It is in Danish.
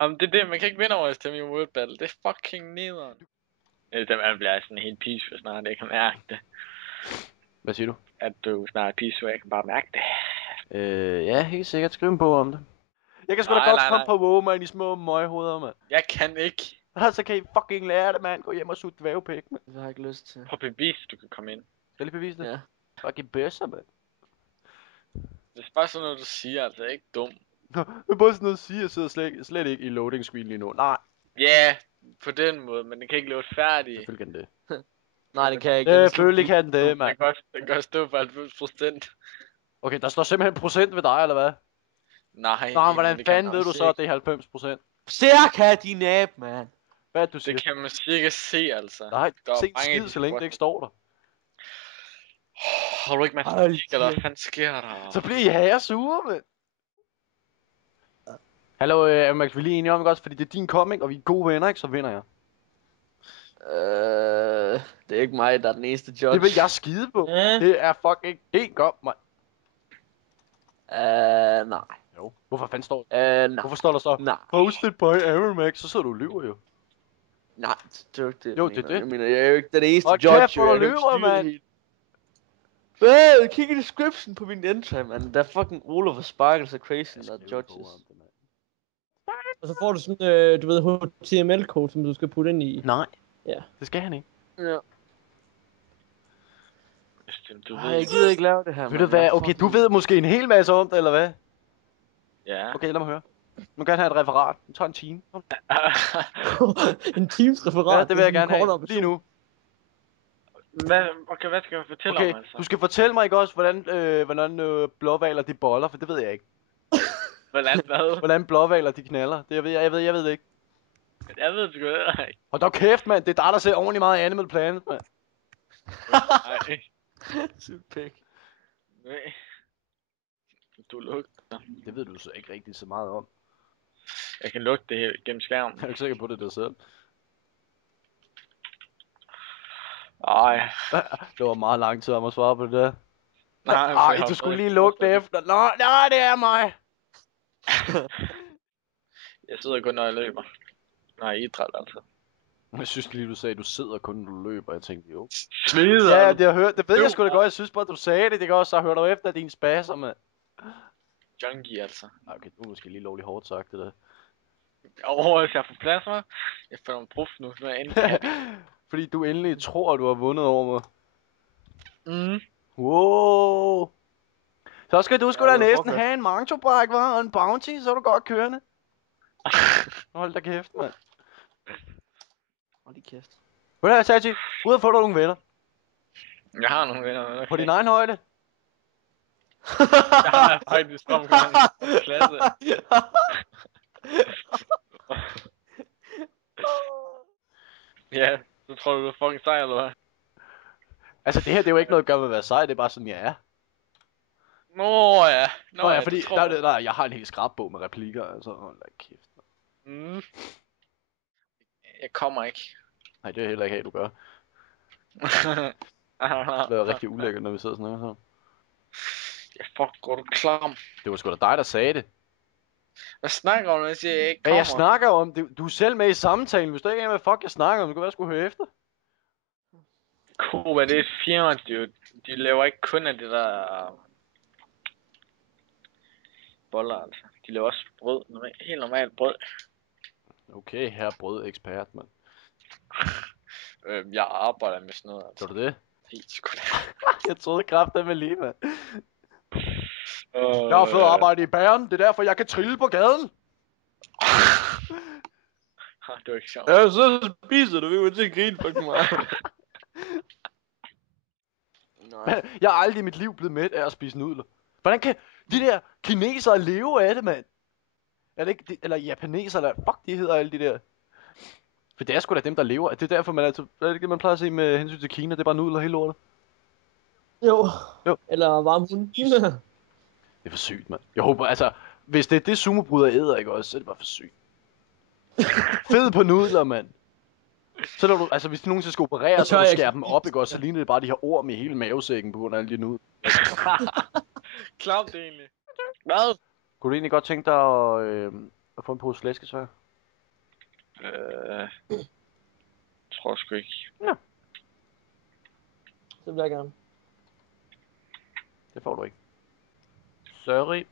Om det er det, man kan ikke vinde over STM i Word Battle. Det er fucking nederen. Det bliver sådan helt peaceful snart, jeg kan mærke det. Hvad siger du? At du snart er peaceful, jeg kan bare mærke det. Ja, helt sikkert. Skriv en bog om det. Jeg kan sgu da godt komme på WoW, man, i små møghoveder, mand. Jeg kan ikke. Så kan I fucking lære det, mand. Gå hjem og suge dvævepæk, mand. Det har jeg ikke lyst til. På bevis, du kan komme ind. Skal jeg lige bevise det? Ja. Fucking bøsser, mand. Det er bare sådan noget, du siger, altså. Jeg er ikke dum. Nå, det er bare sådan noget at sige, jeg sidder slet ikke i loading screen lige nu. Nej. Ja, på den måde, men det kan ikke løbe færdigt. Selvfølgelig kan den det. Nej, det kan jeg ikke. Selvfølgelig kan den det, mand. Den kan også stå på 90%. Okay, der står simpelthen procent ved dig, eller hvad? Nej. Nå, hvordan fanden ved du så, at det er 90%? Cirka din app, mand. Hvad er det, du siger? Det kan man cirka se, altså. Nej, der se en skid, så længe det ikke står der. Har du ikke matematik, eller hvad fanden sker der? Så bliver I herre sure, mand. Hallo, Max, vi er lige enige om, ikke også? Fordi det er din comic, og vi er gode venner, ikke? Så vinder jeg. Det er ikke mig, der er den eneste judge. Det vil jeg skide på. Det er fucking helt godt, mand. Nej. Jo. Hvorfor fanden står det? Nej. Hvorfor står der så? Nej. Posted by Aeromax, så sidder du og lyver jo. Nej, det er jo ikke det. Jo, det er det. Jeg mener, jeg er jo ikke den eneste Og judge. kæft, hvor du lyver, mand. Hvad? Kig i description på min entry, mand. Der er fucking Olaf og Sparkles og Crazy, der er judges. Og så får du sådan, du ved, HTML-code, som du skal putte ind i. Nej. Ja. Det skal han ikke. Ja. Du Ej, jeg gider ikke lave det her, Ved du hvad? Okay, du ved måske en hel masse om det, eller hvad? Ja. Okay, lad mig høre. Nu kan han have et referat. Det tager en time. En teams referat. Ja, det vil jeg gerne have. Lige nu. Hvad skal jeg fortælle Okay, om, altså? du skal fortælle mig ikke også, hvordan blåvaler de boller, for det ved jeg ikke. Hvordan hvad? Hvordan blåvaler de knaller. Det jeg ved det ikke. Jeg ved det sgu ikke. Og dog kæft, mand. Det er dig, der ser ordentligt meget Animal Planet, mand. Nej. Sygt pæk. Nej. Du lugter. Det ved du så ikke rigtig så meget om. Jeg kan lugte det her gennem skærmen. Jeg er ikke sikker på det der selv. Ej. Det var meget lang tid om at svare på det der. Nej, Ej, du skulle lige lugte efter. Nå, nej, det er mig. Jeg sidder kun, når jeg løber. Nej, idræt altså. Jeg synes lige, du sagde, at du sidder kun, når du løber. Jeg tænkte, jo. Sveder. Ja, det har hørt. Det ved jeg sgu da godt. Jeg synes bare, at du sagde det. Det kan også så høre dig efter dine spasser, mand. Junkie altså. Okay, du er måske lige lovligt hårdt sagt, det der. Hvis jeg får plads, hva'? Jeg får en prof nu, når jeg endelig. Fordi du endelig tror, at du har vundet over mig. Mm. Wow. Så skal du sgu da Ja, næsten fuck, have en mangtobræk, hva'? Og en bounty, så er du godt kørende. Hold da kæft, mand. Hold lige kæft. Ved du hvad, Sachi? Ud og få dig nogle venner. Jeg har nogle venner. Okay. På din egen højde. Jeg har faktisk omgang i klasse. Ja, så tror du er fucking sej, eller hvad? Altså, det her, det er jo ikke noget at gøre med at være sej. Det er bare sådan, jeg er. Nå ja. Nå ja, fordi jeg har en helt skrabbog med replikker, altså. Hold da kæft. Mm. Jeg kommer ikke. Nej, det er heller ikke her, du gør. Det er rigtig ulækkert, når vi sidder sådan her. Ja, fuck, går du klam? Det var sgu da dig, der sagde det. Hvad snakker du om, når jeg siger, jeg ikke Hvad kommer? jeg snakker om? Du er selv med i samtalen. Hvis du ikke er med, hvad fuck jeg snakker om, du kan være skulle høre efter. Koba, det er et firma, de laver ikke kun af det der boller, altså. De laver også brød, helt normalt brød. Okay, her brødekspert, mand. Jeg arbejder med sådan noget, altså. Tror du det? Helt sgu da. Jeg troede kraften med lige, mand. Jeg har fået arbejde i bæren, det er derfor, jeg kan trille på gaden. Det var ikke sjovt. Ja, så spiser du, vi må til at grine fucking meget. Nej. Jeg har aldrig i mit liv blevet mæt af at spise nudler. Hvordan kan de der kinesere leve af det, mand? Er det ikke, eller japaneser, eller fuck de hedder alle de der. For det er sgu da dem, der lever. Det er derfor, man altid, er det ikke det, man plejer at sige med hensyn til Kina? Det er bare nudler hele lortet. Jo. Jo. Eller varm hund. Det er for sygt, mand. Jeg håber, altså, hvis det er det sumobryder æder, ikke også, så er det bare for sygt. Fed på nudler, mand. Så når du, altså hvis de nogensinde skal operere, så du skærer dem op, ikke også, så ligner det bare de her orm i hele mavesækken på grund af alle de nudler. Klamt egentlig. Hvad? Kunne du egentlig godt tænke dig at få en pose flæskesvær? tror sgu ikke. Det vil jeg gerne. Det får du ikke. Sorry.